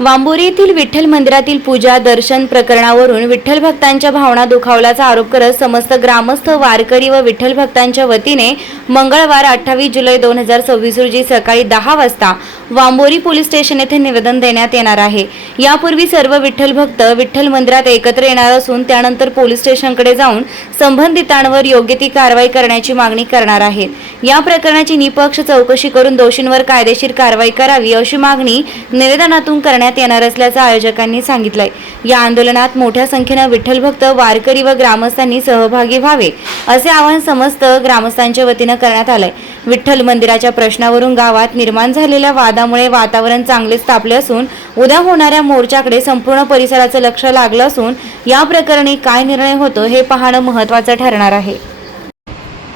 वांबोरी येथील विठ्ठल मंदिरातील पूजा दर्शन प्रकरणावरून विठ्ठल भक्तांच्या भावना दुखावल्याचा आरोप करत समस्त ग्रामस्थ वारकरी व विठ्ठल भक्तांच्या वतीने मंगळवार 28 जुलै 2026 रोजी सकाळी 10 वाजता वांबोरी पोलीस स्टेशन येथे निवेदन देण्यात येणार आहे। यापूर्वी सर्व विठ्ठल भक्त विठ्ठल मंदिरात एकत्र येणार असून त्यानंतर पोलीस स्टेशनकडे जाऊन संबंधितांवर योग्य ती कारवाई करण्याची मागणी करणार आहेत। या प्रकरणाची निपक्ष चौकशी करून दोषींवर कायदेशीर कारवाई करावी अशी मागणी निवेदनातून करण्यात येणार असल्याचं आयोजकांनी सांगितलंय। या आंदोलनात मोठ्या संख्येने विठ्ठल भक्त वारकरी व ग्रामस्थांनी सहभागी व्हावे असे आवाहन समस्त ग्रामस्थांच्या वतीने करण्यात आलंय। विठ्ठल मंदिराच्या प्रश्नावरून गावात निर्माण झालेल्या वादामुळे वातावरण चांगलेच तापले असून उद्या होणाऱ्या मोर्चाकडे संपूर्ण परिसराचं लक्ष लागलं असून या प्रकरणी काय निर्णय होतो हे पाहणं महत्त्वाचं ठरणार आहे।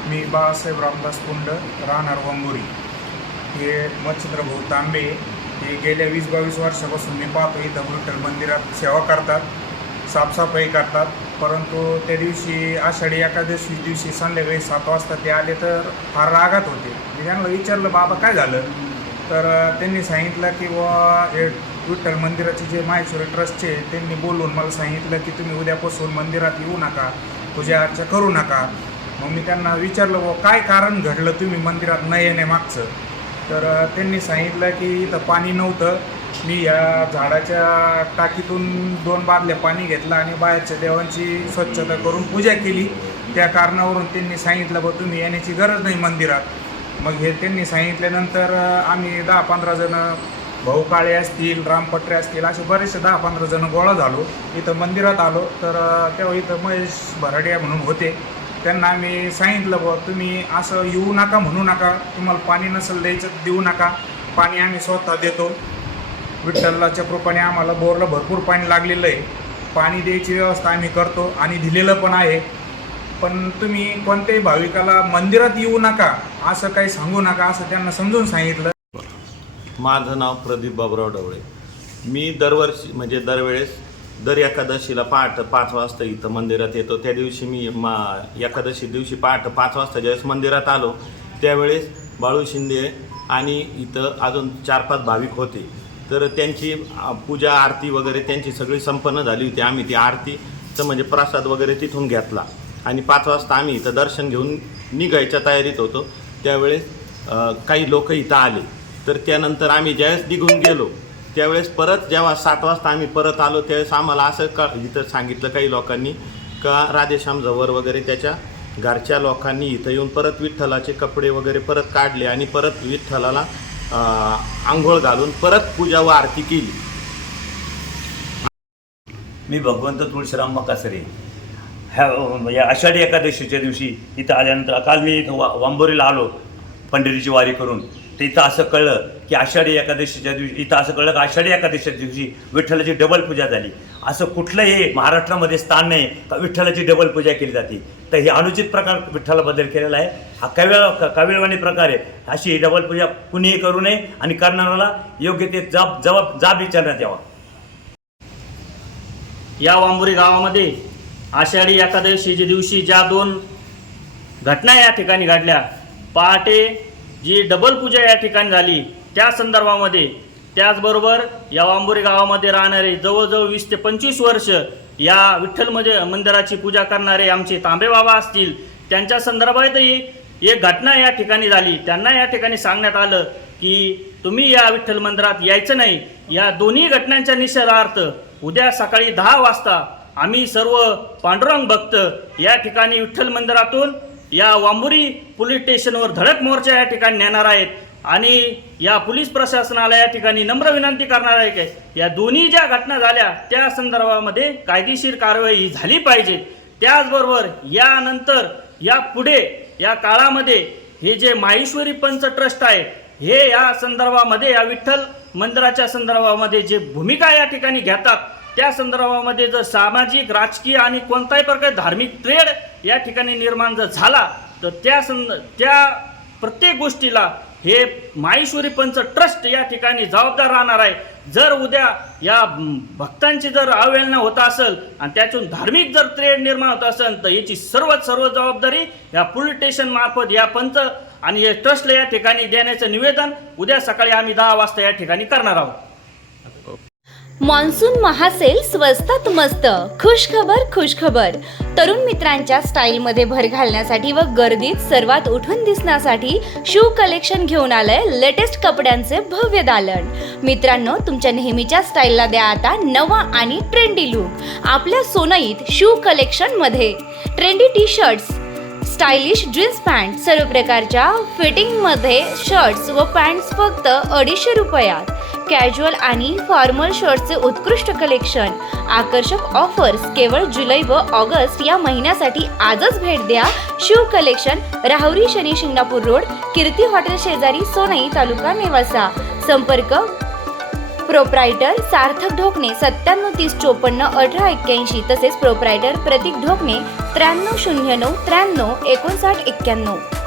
मी बाळासाहेब रामदास कुंड राहणार वांबोरी। हे मच्छिंद्र भाऊ तांबे हे गेल्या 20-22 वर्षापासून मी पाहतो इथं विठ्ठल मंदिरात सेवा करतात, साफसफाई करतात। परंतु त्या दिवशी आषाढी एकादशी दिवशी संध्याकाळी 7 वाजता ते आले तर फार रागात होते। मी त्यांना विचारलं बाबा काय झालं, तर त्यांनी सांगितलं की हे विठ्ठल मंदिराचे जे माहेश्वरी ट्रस्टचे त्यांनी बोलून मला सांगितलं की तुम्ही उद्यापासून मंदिरात येऊ नका, पूजा अर्चा करू नका। मग मी त्यांना विचारलं काय कारण घडलं तुम्ही मंदिरात न येण्यामागचं, तर त्यांनी सांगितलं की इथं पाणी नव्हतं। मी या झाडाच्या टाकीतून 2 बादल्या पाणी घेतलं आणि बाहेरच्या देवांची स्वच्छता करून पूजा केली। त्या कारणावरून त्यांनी सांगितलं तुम्ही येण्याची गरज नाही मंदिरात। मग हे त्यांनी सांगितल्यानंतर आम्ही 10-15 जण, भाऊ काळे असतील, रामपटरे असतील, असे बरेचसे 10-15 जण गोळा झालो, इथं मंदिरात आलो। तर तेव्हा इथं महेश भराडिया म्हणून होते, त्यांना आम्ही सांगितलं तुम्ही असं येऊ नका, म्हणू नका, तुम्हाला पाणी नसेल द्यायचं देऊ नका, पाणी आम्ही स्वतः देतो। विठ्ठलाच्या कृपेने आम्हाला बोरला भरपूर पाणी लागलेलं आहे, पाणी द्यायची व्यवस्था आम्ही करतो आणि दिलेलं पण आहे। पण तुम्ही कोणत्याही भाविकाला मंदिरात येऊ नका असं काही सांगू नका असं त्यांना समजून सांगितलं। माझं नाव प्रदीप बाबुराव ढवळे। मी दरवर्षी म्हणजे दरवेळेस दर एकादशीला पहाटे 5 वाजता इथं मंदिरात येतो। त्या दिवशी मी एकादशी दिवशी पहाटे 5 वाजता ज्यावेळेस मंदिरात आलो त्यावेळेस बाळू शिंदे आणि इथं अजून 4-5 भाविक होते, तर त्यांची पूजा आरती वगैरे त्यांची सगळी संपन्न झाली होती। आम्ही ती आरतीचं म्हणजे प्रसाद वगैरे तिथून घेतला आणि 5 वाजता आम्ही इथं दर्शन घेऊन निघायच्या तयारीत होतो। त्यावेळेस काही लोक इथं आले, तर त्यानंतर आम्ही ज्यावेळेस निघून गेलो त्यावेळेस परत जेव्हा 7 वाजता आम्ही परत आलो त्यावेळेस आम्हाला असं इथं सांगितलं काही लोकांनी का राधेश्याम जवळ वगैरे त्याच्या घरच्या लोकांनी इथं येऊन परत विठ्ठलाचे कपडे वगैरे परत काढले आणि परत विठ्ठलाला आंघोळ घालून परत पूजा व आरती केली। मी भगवंत तुळशीराम मकासरे। ह्या आषाढी एकादशीच्या दिवशी इथं आल्यानंतर काल मी इथं वांबोरीला आलो पंढरीची वारी करून, तर इथं असं कळलं की आषाढी एकादशीच्या दिवशी की आषाढी एकादशीच्या दिवशी विठ्ठलाची डबल पूजा झाली। असं कुठलंही महाराष्ट्रामध्ये स्थान नाही का विठ्ठलाची डबल पूजा केली जाते। तर हे अनुचित प्रकार विठ्ठलाबद्दल केलेला आहे, हा काविळवाणी प्रकार आहे। अशी डबल पूजा कुणीही करू नये आणि करणाऱ्याला योग्य ते जाब विचारण्यात यावा। या वांबोरी गावामध्ये आषाढी एकादशीच्या दिवशी ज्या 2 घटना या ठिकाणी घडल्या, पहाटे जी डबल पूजा या ठिकाणी झाली त्या संदर्भामध्ये, त्याचबरोबर या वांबोरी गावामध्ये राहणारे जवळजवळ 20 ते 25 वर्ष या विठ्ठल मंदिराची पूजा करणारे आमचे तांबे बाबा असतील, त्यांच्या संदर्भातही एक घटना या ठिकाणी झाली। त्यांना या ठिकाणी सांगण्यात आलं की तुम्ही या विठ्ठल मंदिरात यायचं नाही। या दोन्ही घटनांच्या निषेधार्थ उद्या सकाळी 10 वाजता आम्ही सर्व पांडुरंग भक्त या ठिकाणी विठ्ठल मंदिरातून या वांबोरी पोलीस स्टेशनवर धडक मोर्चा या ठिकाणी नेणार आहेत आणि या पोलीस प्रशासनाला या ठिकाणी नम्र विनंती करणार आहे की या दोन्ही ज्या घटना झाल्या त्या संदर्भामध्ये कायदेशीर कारवाई झाली पाहिजे। त्याचबरोबर यानंतर या पुढे या काळामध्ये हे जे माहेश्वरी पंच ट्रस्ट आहे हे या संदर्भामध्ये या विठ्ठल मंदिराच्या संदर्भामध्ये जे भूमिका या ठिकाणी घेतात त्या संदर्भामध्ये जर सामाजिक, राजकीय आणि कोणत्याही प्रकारे धार्मिक ट्रेड या ठिकाणी निर्माण जर झाला तर त्या प्रत्येक गोष्टीला हे माहेश्वरी पंच ट्रस्ट या ठिकाणी जबाबदार राहणार आहे। जर उद्या या भक्तांची जर अवहेलना होत असेल आणि त्यातून धार्मिक जर ट्रेड निर्माण होत असेल तर याची सर्व जबाबदारी या पोलीस स्टेशन मार्फत या पंच आणि या ट्रस्टला या ठिकाणी देण्याचं निवेदन उद्या सकाळी आम्ही 10 वाजता या ठिकाणी करणार आहोत। मान्सून महासेल स्वस्तात मस्त. खुश खबर. तरुण मित्रांच्या स्टाईलमध्ये भर घालण्यासाठी व गर्दीत सर्वात उठून दिसण्यासाठी शू कलेक्शन घेऊन आलंय लेटेस्ट कपड्यांचे भव्य दालन. मित्रांनो, तुमच्या नेहमीच्या स्टाईलला द्या आता नवा आणि ट्रेंडी लुक आपल्या सोनईत शू कलेक्शन मध्ये. Trendy T shirts, stylish jeans pant, सर्व प्रकारच्या फिटिंगमध्ये शर्ट्स व पॅन्ट्स फक्त 250 रुपयात. कॅज्युअल आणि फॉर्मल शर्टचे उत्कृष्ट कलेक्शन, आकर्षक ऑफर्स केवळ जुलै व ऑगस्ट या महिन्यासाठी. आजच भेट द्या shoe collection, Rahuri Shani Shingnapur road, Kirti hotel शेजारी, सोनई, तालुका नेवासा. संपर्क प्रोप्रायटर सार्थक ढोकणे 9730541881, तसेच प्रोप्रायटर प्रतीक ढोकणे 930993 5991.